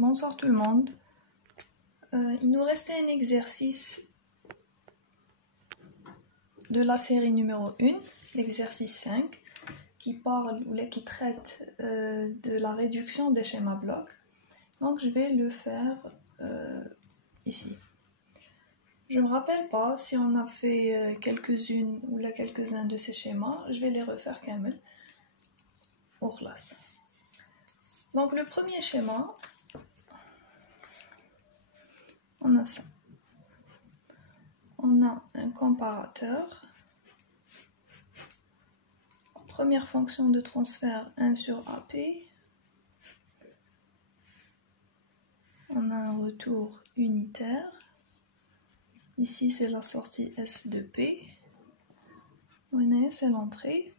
Bonsoir tout le monde. Il nous restait un exercice de la série numéro 1, l'exercice 5, qui parle ou qui traite de la réduction des schémas blocs. Donc je vais le faire ici. Je ne me rappelle pas si on a fait quelques-unes ou quelques-uns de ces schémas. Je vais les refaire quand même au classe. Donc le premier schéma, on a ça. On a un comparateur. Première fonction de transfert 1 sur AP. On a un retour unitaire. Ici c'est la sortie S de P. On c'est l'entrée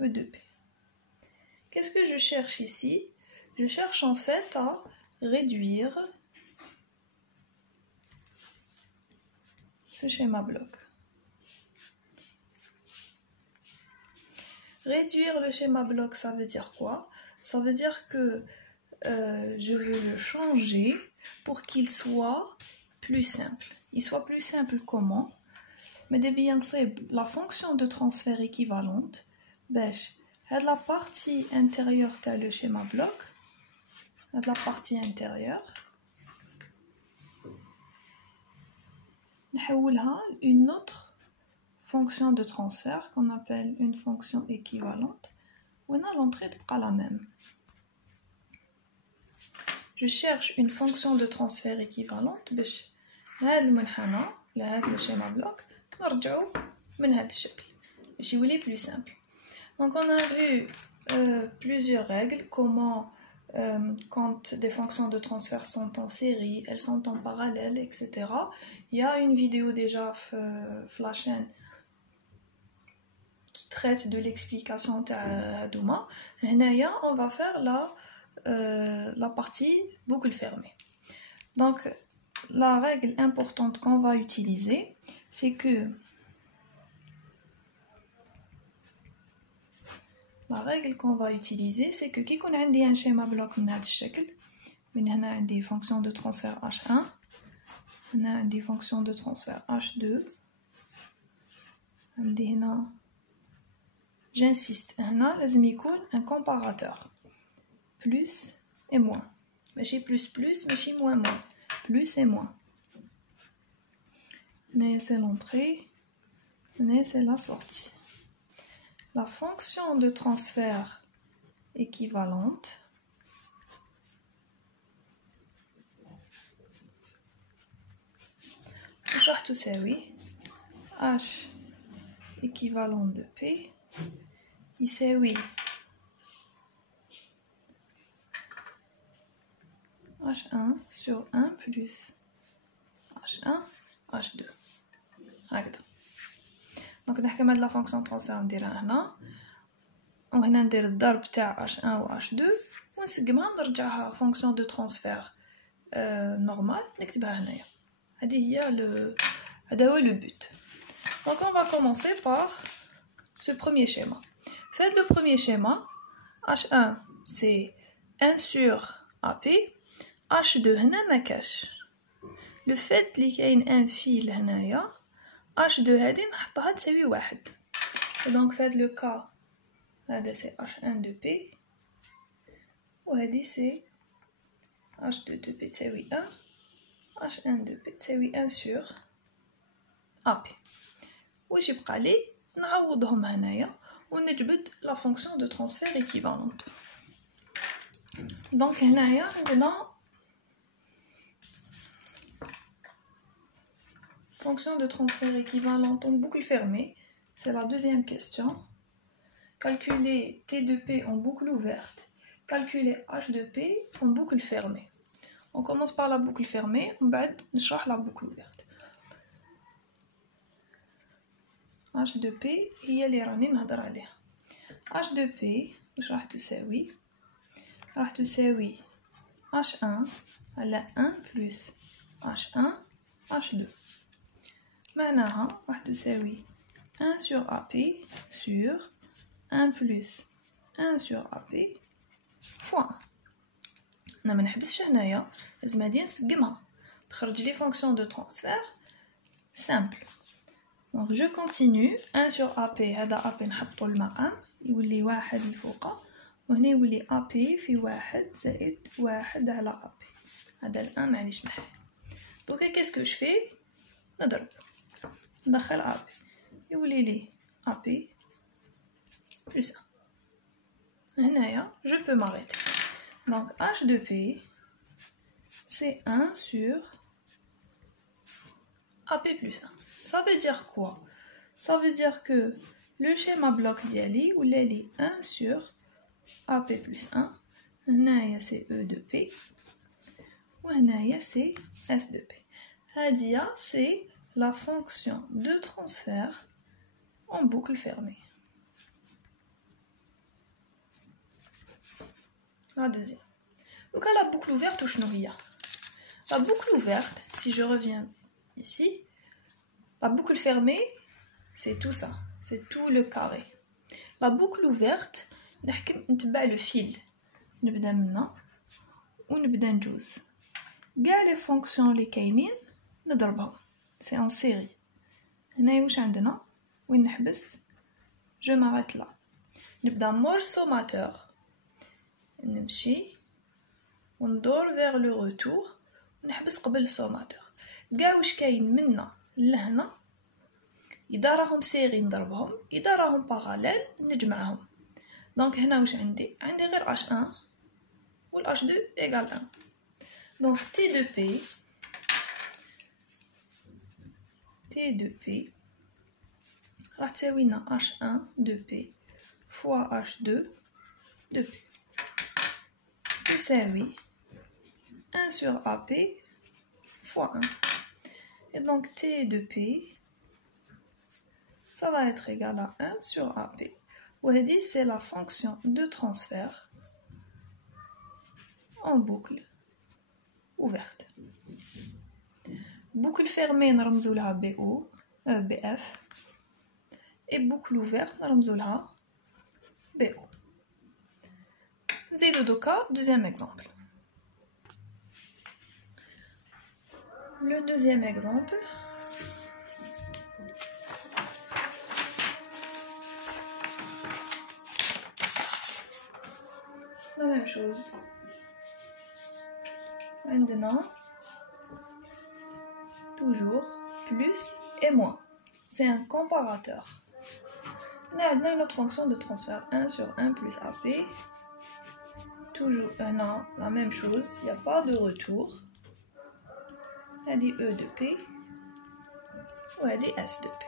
E de P. Qu'est-ce que je cherche ici? Je cherche en fait à réduire ce schéma bloc. Réduire le schéma bloc, ça veut dire quoi? Ça veut dire que je veux le changer pour qu'il soit plus simple. Il soit plus simple comment? Mais bien c'est la fonction de transfert équivalente. La partie intérieure de le schéma bloc. La partie intérieure. Une autre fonction de transfert qu'on appelle une fonction équivalente. On a l'entrée de la même. Je cherche une fonction de transfert équivalente. Le schéma bloc. Plus simple. Donc on a vu plusieurs règles, comment quand des fonctions de transfert sont en série, elles sont en parallèle, etc. Il y a une vidéo déjà sur la chaîne qui traite de l'explication de Douma. On va faire la partie boucle fermée. Donc la règle importante qu'on va utiliser, c'est que qui qu'on a un schéma bloc de ce genre, on a des fonctions de transfert H1, on a des fonctions de transfert H2, j'insiste, il faut un comparateur, plus et moins, mais plus, mais moins, plus et moins. C'est l'entrée, c'est la sortie. La fonction de transfert équivalente H équivalent de P يساوي H1 sur 1 plus H1 H2 هكذا. دونك نحكم هاد لا فونكسيون ترانسفير نديرها هنا وهنا ندير الضرب تاع H1 و H2 ونسقمها ونرجعها فونكسيون دو ترانسفير نورمال نكتبها هنايا. هذا هو لو بوت. Donc on va commencer par ce premier schéma. Faites le premier schéma. H1 c'est 1 sur AP. H2 هنا ما كاش. Le fait اللي كاين ان فيل هنايا H2 هادي نحطها تساوي 1. Donc faites le cas. هذا c'est H1 de P. وهذه c'est H2 de P تساوي 1. H1 de P تساوي 1 sur AP. واش يبقى لي نعوضهم هنايا ونجبد لا فونكسيون دو ترانسفير ايكيفالونت. دونك هنايا عندنا fonction de transfert équivalente en boucle fermée. C'est la deuxième question. Calculer T de P en boucle ouverte. Calculer H de P en boucle fermée. On commence par la boucle fermée, on va نشرح la boucle ouverte. H de P هي اللي راني نهضر عليها. H de P واش راح تساوي؟ راح تساوي H1 على 1 plus H1 H2. معناها راح تساوي 1 sur AP sur 1 plus 1 sur AP fois 1. انا ما نحبسش هنايا لازم هادي نسقمها تخرج لي فونكسيون دو ترانسفير سامبل. دونك جو كونتينيو 1 sur AP هذا AP نحطو المقام يولي واحد الفوق وهنا يولي AP في واحد زائد واحد على AP هذا الان معليش نحي. دوكا كيسكو جو في نضرب ندخل AP يولي لي AP plus 1. هنايا je peux m'arrêter. Donc H de P c'est 1 sur AP plus 1. Ça veut dire quoi? Ça veut dire que le schéma bloc d'Yali ou l'Ali 1 sur AP plus 1. هنايا c'est E de P وهنايا c'est S de P. Hadia c'est la fonction de transfert en boucle fermée. La deuxième. Donc à la boucle ouverte ou chenouilla. La boucle ouverte, si je reviens ici, la boucle fermée, c'est tout ça, c'est tout le carré. La boucle ouverte, نتبع le fil. نبدا منا ونبدا نجوز. كاع les fonctions اللي كاينين نضربهم. C'est en série. هنايا واش عندنا؟ وين نحبس؟ Je m'arrête là. نبدا مور sommateur. نمشي وندور vers le retour ونحبس قبل السوماتور. كاع واش كاين منا لهنا اذا راهم سيري نضربهم اذا راهم باراليل نجمعهم. دونك هنا واش عندي غير H1 و H2 égale 1. دونك T de P راح تساوينا H1 de P fois H2 de P تساوي 1 sur AP fois 1. Et donc T de P, ça va être égal à 1 sur AP. Ou dit c'est la fonction de transfert en boucle ouverte. Boucle fermée, نرمزو لها BO, BF. Et boucle ouverte, نرمزو لها BO. نزيدو دوكا deuxième exemple. Le deuxième exemple, la même chose. Maintenant, toujours plus et moins. C'est un comparateur. On a une autre fonction de transfert 1 sur 1 plus AP. Toujours non, la même chose, il n'y a pas de retour. هذه E de P وهذه S de P.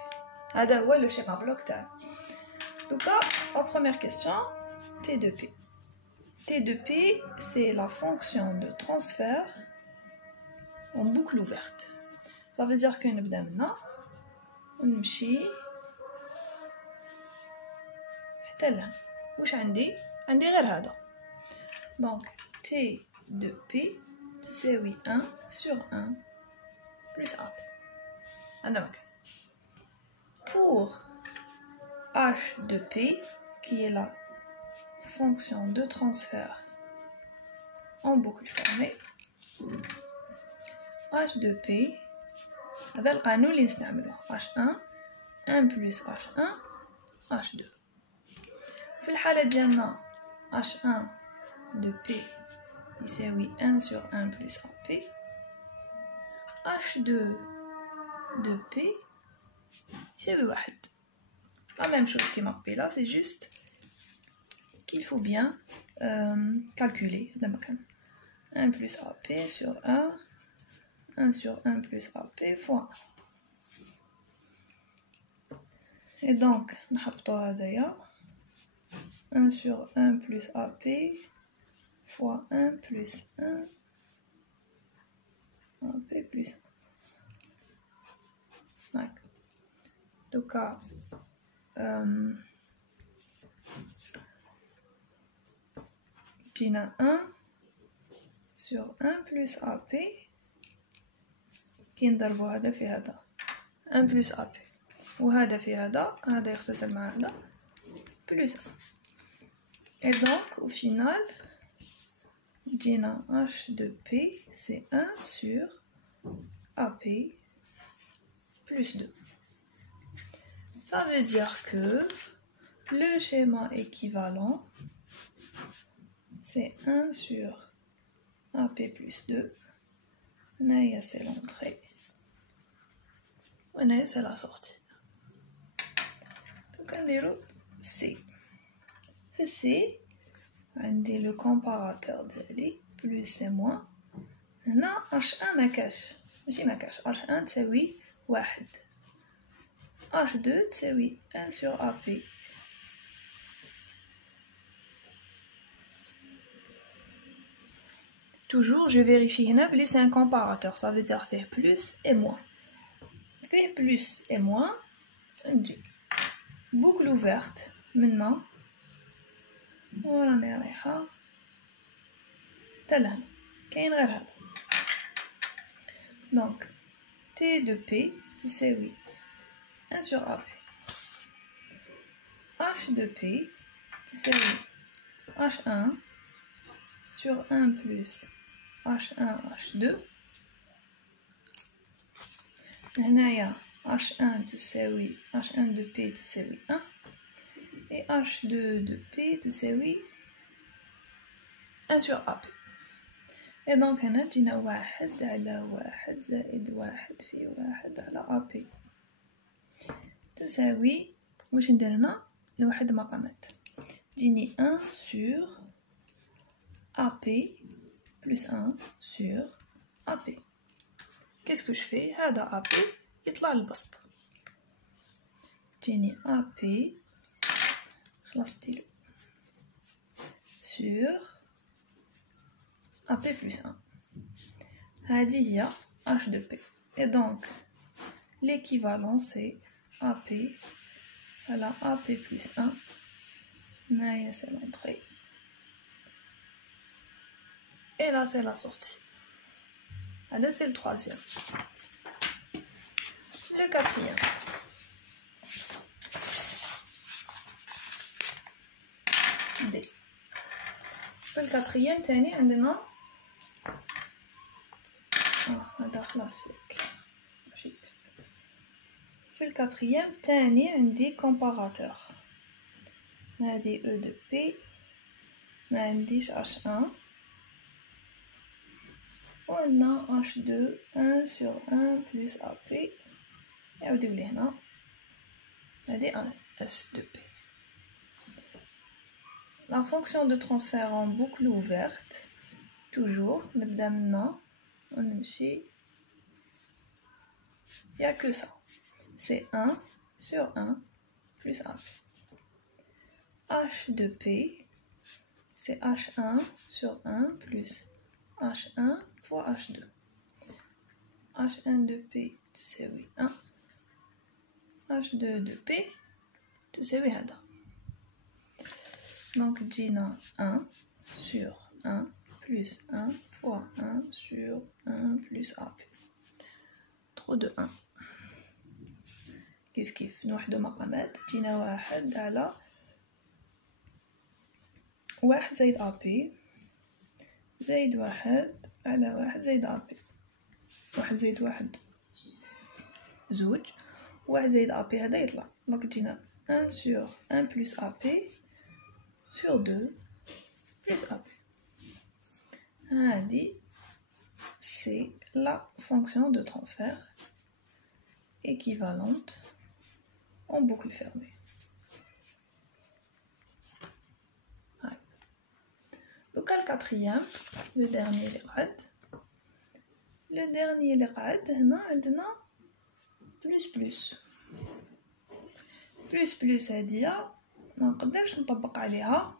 هذا هو le schéma bloc تاعنا. دوكا la première question T de P. T de P c'est la fonction de transfert en boucle ouverte. Ça veut dire que نبدا منا ونمشي حتى لهنا. واش عندي غير هذا. Donc T de P تساوي 1 sur 1 plus AP. Pour H de P, qui est la fonction de transfert en boucle fermée, H de P, هذا القانون اللي نستعملوه H1 1 plus H1 H2. في الحالة ديالنا H1 de P يساوي 1 sur 1 plus AP. H2 de P c'est 1. La même chose qui m'a fait là, c'est juste qu'il faut bien calculer. 1 plus AP sur 1, 1 sur 1 plus AP fois 1. Et donc, on 1 sur 1 plus AP fois 1 plus 1. AP plus 1. Donc, جينا 1 sur 1 plus AP كي نضربو هذا في هذا 1 plus AP وهذا في هذا يغتسل مع هذا plus 1. Et donc au final Dina H de P, c'est 1 sur AP plus 2. Ça veut dire que le schéma équivalent, c'est 1 sur AP plus 2. Là, c'est l'entrée. Là, c'est la sortie. Donc, on dirait C. C, on dit le comparateur de plus et moins. هنا H1 ما كاش ماشي ما كاش H1 تساوي 1 H2 تساوي 1 sur AP toujours je vérifie هنا بلي c'est un comparateur, ça veut dire faire plus et moins. Faire plus et moins نجي boucle ouverte maintenant وراني رايحه حتى لهنا كاين غير هذا. Donc, T de P, tu sais oui, 1 sur AP. H de P, tu sais oui, H1 sur 1 plus H1, H2. Là, H1, tu sais oui, H1 de P, tu sais oui, 1. Et H2 de P, tu sais oui, 1 sur AP. Et donc, هنا جينا 1 على 1 زائد 1 في 1 على AP تساوي واش ندير هنا لواحد مقامات تجيني 1 sur AP plus 1 sur AP. Qu'est-ce que je fais هذا AP يطلع البسط تجيني AP خلصتيلو sur AP plus 1. هذه هي H de P. Et donc, l'équivalent c'est AP à la AP plus 1. Là, c'est l'entrée. Et là, c'est la sortie. Là, c'est le troisième. Le quatrième. D. Le quatrième, تاني عندنا هذا خلاص ياك ماشي كتب. في الكاتريام تاني عندي كومباراتور هادي او دو بي ما عنديش H1 وعندنا H2 1 sur 1 plus AP يعاودو لي هنا هادي S de P. La fonction de transfert en boucle ouverte toujours نبدا منا ونمشي. Il n'y a que ça. C'est 1 sur 1 plus AP. H de P, c'est H1 sur 1 plus H1 fois H2. H1 de P, tu sais oui, 1. H2 de P, tu sais oui, 1. Donc, Gina 1 sur 1 plus 1 fois 1 sur 1 plus AP. Trop de 1. كيف كيف نوحدو مقامات جينا 1 على 1 زائد AP زائد 1 على 1 زائد AP. 1 زائد 1 زوج 1 زائد AP هذا يطلع. دونك جينا 1 sur 1 plus AP sur 2 plus AP. هذه c'est la fonction de transfert équivalente en boucle fermée. Donc le quatrième, le dernier لقعد. Le dernier لقعد هنا عندنا plus plus. Plus plus هادية ما نقدرش نطبق عليها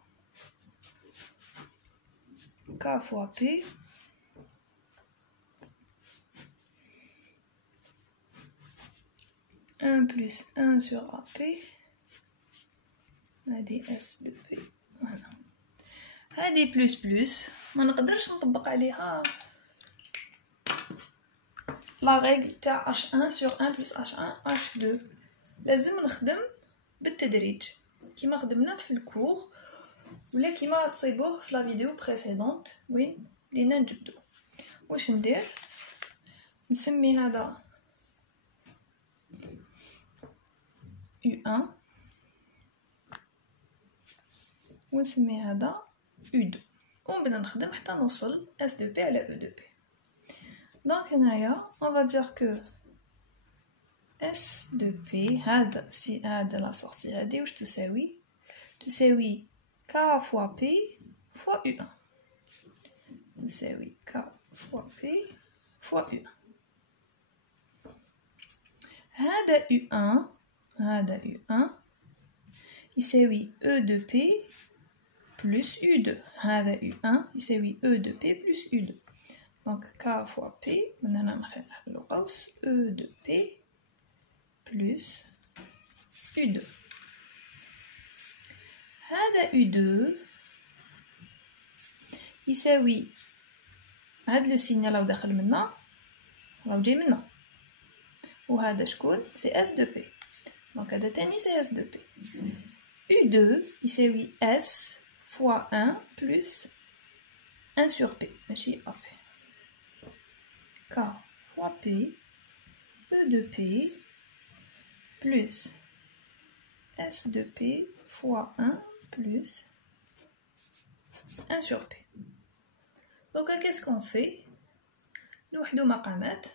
K fois P un plus 1 sur AP هادي S de P. Voilà. هادي بلس بلس ما نقدرش نطبق عليها لا ريغل تاع H1 sur 1 plus H1 H2. لازم نخدم بالتدريج كيما خدمنا في الكور ولا كيما تصيبوه في لا فيديو بريسيدونت وين بدينا نجبدو. واش ندير؟ نسمي هذا U1 ونسمي هذا U2 ونبدا نخدم حتى نوصل S2P على E2P. دونك هنايا on va dire que S2P هذا سي هذا لا سورتي هذه واش تساوي K fois P fois U1 تساوي K fois P fois U1. هذا U1 يساوي E2P plus U2. هذا U1 يساوي E2P plus U2. Donc K fois P من هنا نحلو قوس E2P plus U2. هذا U2 يساوي هاد لو سينيال راهو داخل منا راهو جاي منا وهذا شكون سي S2P. دونك هذا تاني سي S2P. U2 يساوي S fois 1 plus 1 sur P ماشي AP. K fois P E2P plus S2P fois 1 plus 1 sur P. Donc qu'est-ce qu'on fait? نوحدو مقامات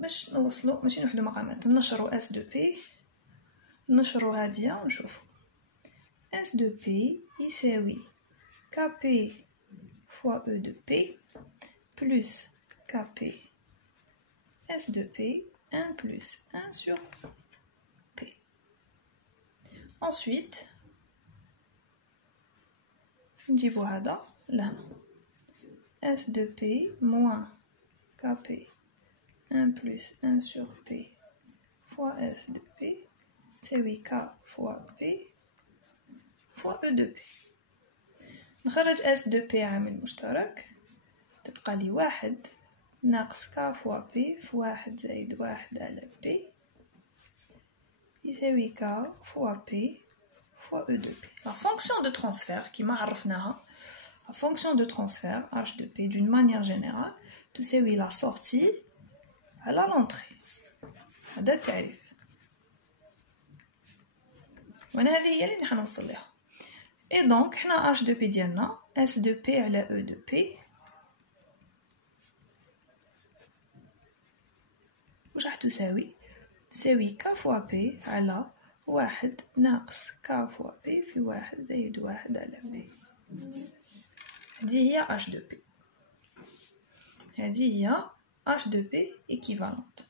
باش نوصلو ماشي نوحدو مقامات نشرو S2P نشرو هادية ونشوفو S2P يساوي KP fois E2P plus KP S2P 1 plus 1 sur P. Ensuite نجيبو هذا لهنا S2P moins KP 1 plus 1 sur P fois S2P تساوي K fois P fois E2P. نخرج S2P عامل مشترك تبقى لي 1 ناقص K fois P في 1 زائد 1 على P يساوي K fois P fois E2P. La fonction de transfert كيما عرفناها la fonction de transfert H2P d'une manière générale تساوي la sortie على l'entrée. هذا التعريف وانا هذه هي اللي حنوصل لها. Et donc حنا H2P ديالنا S2P على E2P واش راح تساوي K fois P على 1 ناقص K fois P في 1 زائد 1 على P. هذه هي H2P. هذه هي H2P équivalente.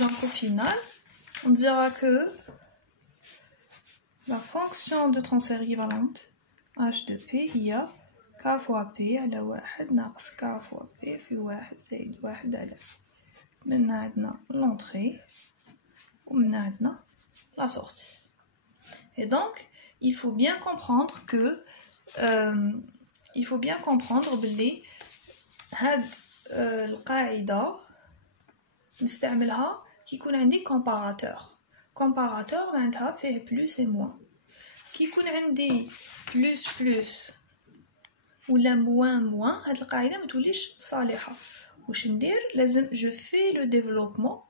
Donc au final, on dira que la fonction de transfert équivalente H2P هي K fois P على 1 ناقص K fois P في 1 زائد 1 على P. من عندنا l'entrée ومن عندنا la sortie. Et donc, il faut bien comprendre que باللي هاد القاعدة نستعملها كي يكون عندي comparateur معناتها فيه plus et moins. كي يكون عندي plus ولا moins هاد القاعدة ما توليش صالحة. واش ندير؟ لازم جو في لو ديفلوبمون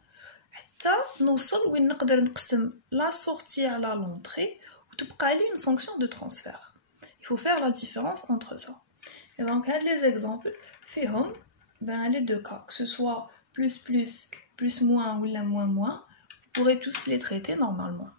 حتى نوصل وين نقدر نقسم لا سورتي على لونطري وتبقى لي une fonction de transfert. Il faut faire la différence entre ça. Et donc les exemples فيهم les deux cas, que ce soit plus moins ou moins, vous pourrez tous les traiter normalement.